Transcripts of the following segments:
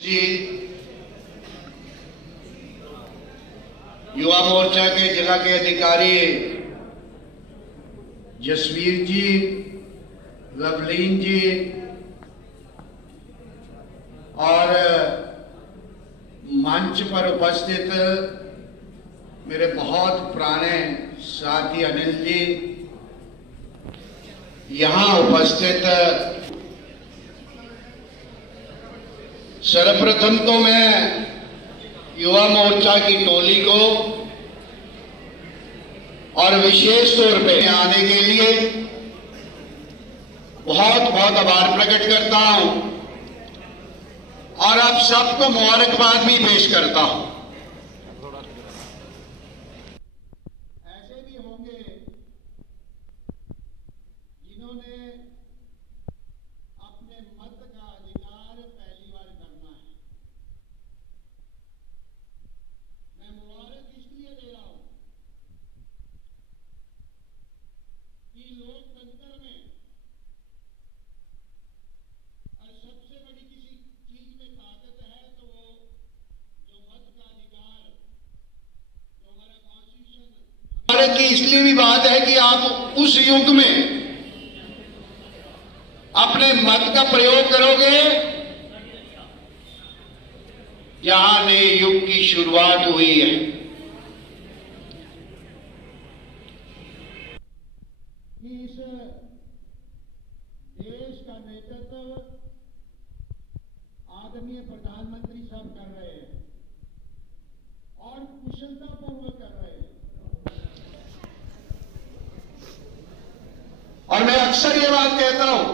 जी, युवा मोर्चा के जिला के अधिकारी जसवीर जी, लवलीन जी और मंच पर उपस्थित मेरे बहुत पुराने साथी अनिल जी, यहां उपस्थित सर्वप्रथम तो मैं युवा मोर्चा की टोली को और विशेष तौर पे आने के लिए बहुत बहुत आभार प्रकट करता हूं और आप सबको मुबारकबाद भी पेश करता हूं। ऐसे भी होंगे जिन्होंने अपने मत का अधिकार पहली बार करना है। मैं मुबारक इसलिए दे रहा हूं कि लोकतंत्र में और सबसे बड़ी किसी चीज में ताकत है तो वो जो मत का अधिकार, जो हमारा कॉन्स्टिट्यूशन। भारत की इसलिए भी बात है कि आप उस युग में अपने मत का प्रयोग करोगे जहां नए युग की शुरुआत हुई है। इस देश का नेतृत्व आदरणीय प्रधानमंत्री साहब कर रहे हैं और कुशलतापूर्वक कर रहे हैं। और मैं अक्सर ये बात कहता हूं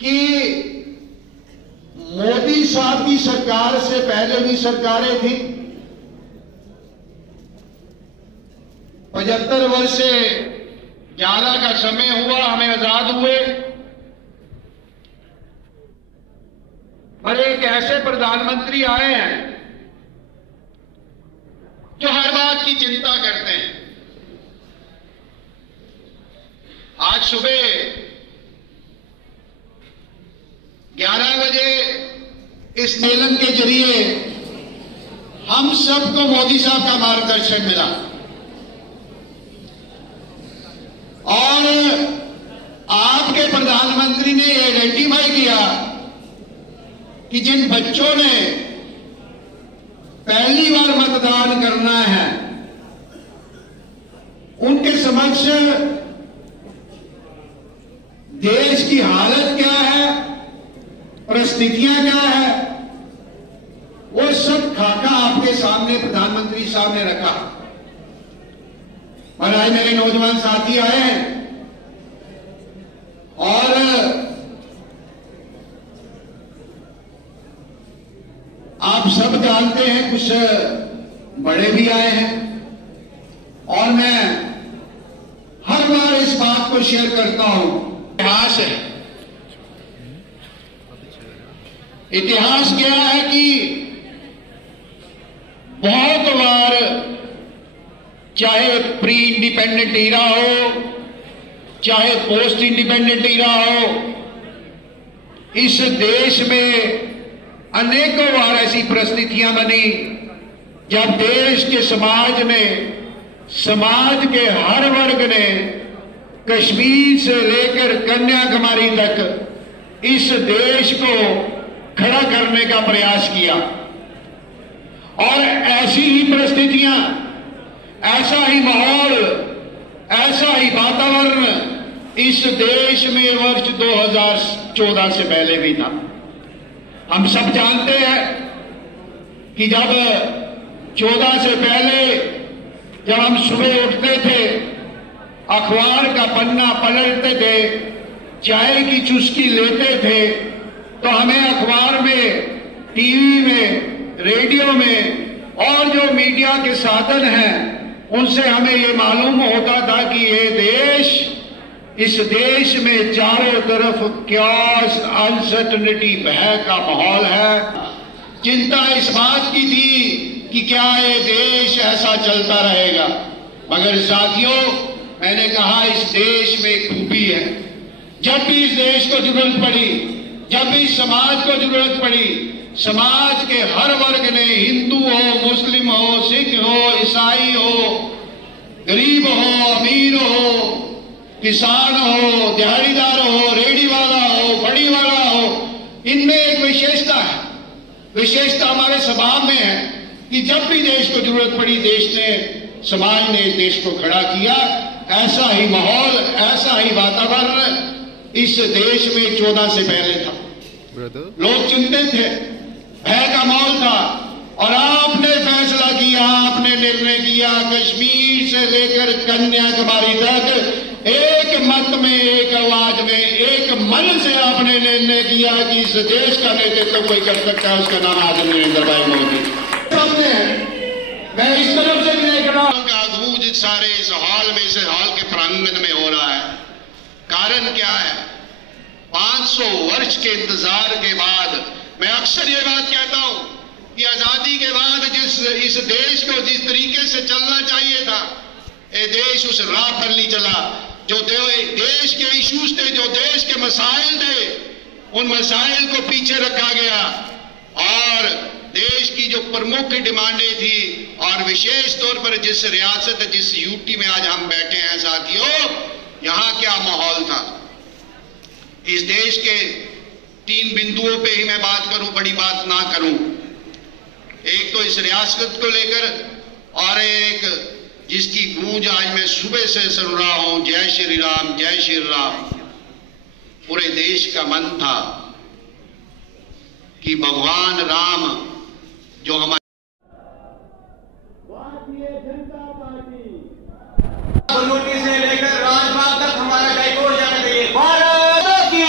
कि मोदी साहब की सरकार से पहले भी सरकारें थी। 75 वर्ष से ज्यादा का समय हुआ हमें आजाद हुए, पर एक ऐसे प्रधानमंत्री आए हैं जो हर बात की चिंता करते हैं। आज सुबह 11 बजे इस सम्मेलन के जरिए हम सबको मोदी साहब का मार्गदर्शन मिला और आपके प्रधानमंत्री ने आइडेंटिफाई किया कि जिन बच्चों ने पहली बार मतदान करना है उनके समक्ष देश की हालत क्या है, परिस्थितियां क्या है, वो सब खाका आपके सामने प्रधानमंत्री साहब ने रखा। और आज मेरे नौजवान साथी आए हैं और आप सब जानते हैं, कुछ बड़े भी आए हैं और मैं हर बार इस बात को शेयर करता हूं। इतिहास है, इतिहास क्या है कि बहुत बार चाहे प्री इंडिपेंडेंट ईरा हो चाहे पोस्ट इंडिपेंडेंट ईरा हो, इस देश में अनेकों बार ऐसी परिस्थितियां बनी जब देश के समाज के हर वर्ग ने कश्मीर से लेकर कन्याकुमारी तक इस देश को खड़ा करने का प्रयास किया। और ऐसी ही परिस्थितियां, ऐसा ही माहौल, ऐसा ही वातावरण इस देश में वर्ष 2014 से पहले भी था। हम सब जानते हैं कि जब 14 से पहले जब हम सुबह उठते थे, अखबार का पन्ना पलटते थे, चाय की चुस्की लेते थे, तो हमें अखबार में, टीवी में, रेडियो में और जो मीडिया के साधन हैं उनसे हमें ये मालूम होता था कि ये देश, इस देश में चारों तरफ क्या अनसर्टेनिटी, भय का माहौल है। चिंता इस बात की थी कि क्या ये देश ऐसा चलता रहेगा। मगर साथियों, मैंने कहा इस देश में एक खूबी है, जब भी इस देश को जरूरत पड़ी, जब भी समाज को जरूरत पड़ी, समाज के हर वर्ग ने, हिंदू हो, मुस्लिम हो, सिख हो, ईसाई हो, गरीब हो, अमीर हो, किसान हो, दिहाड़ीदार हो, रेहड़ी वाला हो, फड़ी वाला हो, इनमें एक विशेषता है। विशेषता हमारे स्वभाव में है कि जब भी देश को जरूरत पड़ी, देश ने, समाज ने इस देश को खड़ा किया। ऐसा ही माहौल, ऐसा ही वातावरण इस देश में 14 से पहले था। लोग चिंतित थे, भय का माहौल था, और आपने फैसला किया, आपने निर्णय किया, कश्मीर से लेकर कन्याकुमारी तक एक मत में, एक आवाज में, एक मन से आपने निर्णय किया कि इस देश का नेतृत्व कोई कर सकता है, उसका नाम आदरणीय नरेंद्र भाई मोदी। सामने मैं इस तरफ से भी देख रहा हूं कि आगूज सारे इस हॉल में, इस हॉल के प्रांगण में हो रहा है। कारण क्या है? 500 वर्ष के इंतजार के बाद, मैं अक्सर ये बात कहता हूं कि आजादी के बाद इस देश को जिस तरीके से चलना चाहिए था, ये देश उस राह पर नहीं चला। जो देश के इश्यूज थे, जो देश के मसाइल थे, उन मसाइल को पीछे रखा गया, और देश की जो प्रमुख डिमांडें थी, और विशेष तौर पर जिस रियासत, जिस यूटी में आज हम बैठे हैं साथियों, यहां क्या माहौल था। इस देश के 3 बिंदुओं पे ही मैं बात करूं, बड़ी बात ना करूं। एक तो इस रियासत को लेकर, और एक जिसकी गूंज आज मैं सुबह से सुन रहा हूं, जय श्री राम, जय श्री राम। पूरे देश का मन था कि भगवान राम जो हमारे भारतीय जनता पार्टी बनोटी से लेकर राजबाग तक हमारा जयघोष जाना चाहिए। भारत की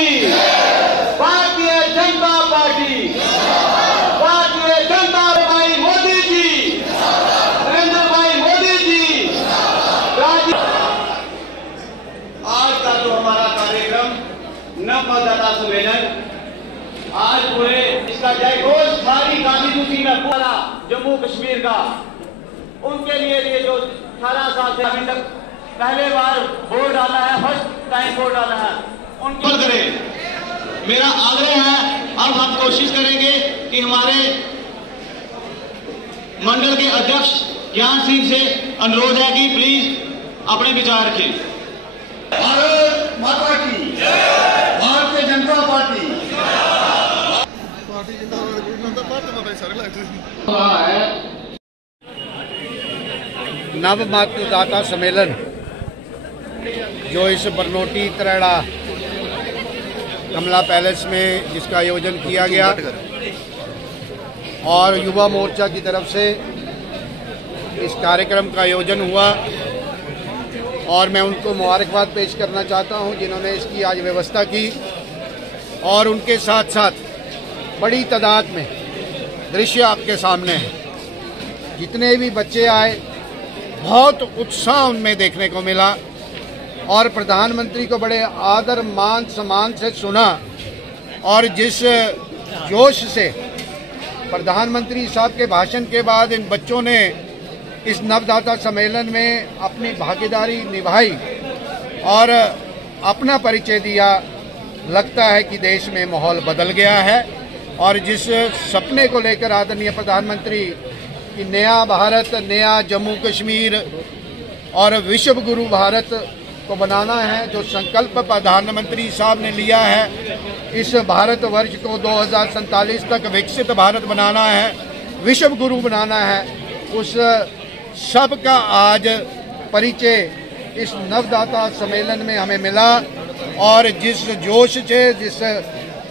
भारतीय जनता पार्टी, भारतीय जनता भाई मोदी जी, नरेंद्र भाई मोदी जी। आज का जो हमारा कार्यक्रम नवमतदाता सम्मेलन, आज पूरे इसका जयघोष सारी कॉन्स्टिट्यूंसी में पूरा जम्मू कश्मीर का, उनके लिए जो 18 साल से अभी तक पहले बार वोट डाला है, फर्स्ट टाइम वोट डाला है, उनको करें। मेरा आग्रह है, अब हम कोशिश करेंगे कि हमारे मंडल के अध्यक्ष ज्ञान सिंह से अनुरोध है कि प्लीज अपने विचार रखें। भारत माता की, भारतीय जनता पार्टी। नव मतदाता सम्मेलन जो इस बरनोटी तरेड़ा कमला पैलेस में जिसका आयोजन किया गया, और युवा मोर्चा की तरफ से इस कार्यक्रम का आयोजन हुआ, और मैं उनको मुबारकबाद पेश करना चाहता हूं जिन्होंने इसकी आज व्यवस्था की। और उनके साथ साथ बड़ी तादाद में दृश्य आपके सामने है, जितने भी बच्चे आए, बहुत उत्साह उनमें देखने को मिला, और प्रधानमंत्री को बड़े आदर मान सम्मान से सुना, और जिस जोश से प्रधानमंत्री साहब के भाषण के बाद इन बच्चों ने इस नवदाता सम्मेलन में अपनी भागीदारी निभाई और अपना परिचय दिया, लगता है कि देश में माहौल बदल गया है। और जिस सपने को लेकर आदरणीय प्रधानमंत्री कि नया भारत, नया जम्मू कश्मीर और विश्व गुरु भारत को बनाना है, जो संकल्प प्रधानमंत्री साहब ने लिया है, इस भारतवर्ष को 2047 तक विकसित भारत बनाना है, विश्व गुरु बनाना है, उस सब का आज परिचय इस नवदाता सम्मेलन में हमें मिला। और जिस जोश से, जिस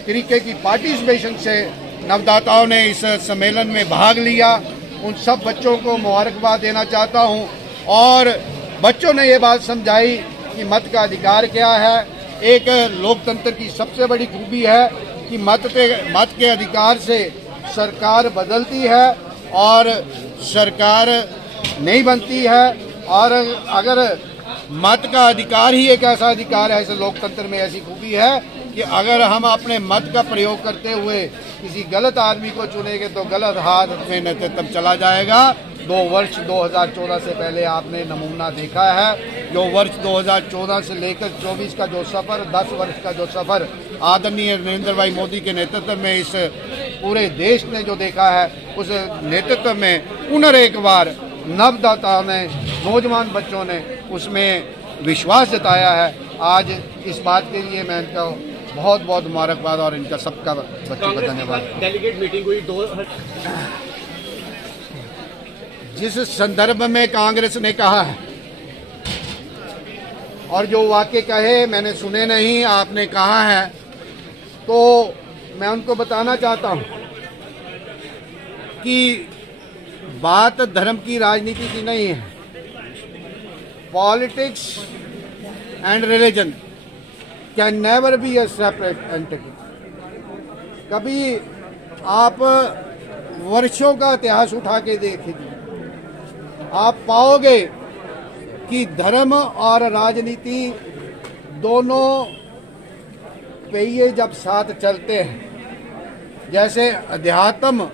तरीके की पार्टिसिपेशन से नवदाताओं ने इस सम्मेलन में भाग लिया, उन सब बच्चों को मुबारकबाद देना चाहता हूं। और बच्चों ने ये बात समझाई कि मत का अधिकार क्या है। एक लोकतंत्र की सबसे बड़ी खूबी है कि मत के अधिकार से सरकार बदलती है और सरकार नहीं बनती है। और अगर मत का अधिकार ही एक ऐसा अधिकार है, इस लोकतंत्र में ऐसी खूबी है कि अगर हम अपने मत का प्रयोग करते हुए किसी गलत आदमी को चुनेंगे तो गलत हाथ में नेतृत्व चला जाएगा। वर्ष 2014 से पहले आपने नमूना देखा है। जो वर्ष 2014 से लेकर 24 का जो सफ़र, 10 वर्ष का जो सफ़र आदरणीय नरेंद्र भाई मोदी के नेतृत्व में इस पूरे देश ने जो देखा है, उस नेतृत्व में पुनः बार नवदाताओं ने, नौजवान बच्चों ने उसमें विश्वास जताया है। आज इस बात के लिए मैं इनका बहुत बहुत मुबारकबाद और इनका सबका बच्चों का धन्यवाद। डेलीगेट मीटिंग हुई जिस संदर्भ में कांग्रेस ने कहा है और जो वाक्य कहे मैंने सुने नहीं, आपने कहा है, तो मैं उनको बताना चाहता हूं कि बात धर्म की, राजनीति की नहीं है। Politics and religion can never be A separate entity. कभी आप वर्षों का इतिहास उठा के देखिए, आप पाओगे कि धर्म और राजनीति दोनों पहिए जब साथ चलते हैं, जैसे अध्यात्म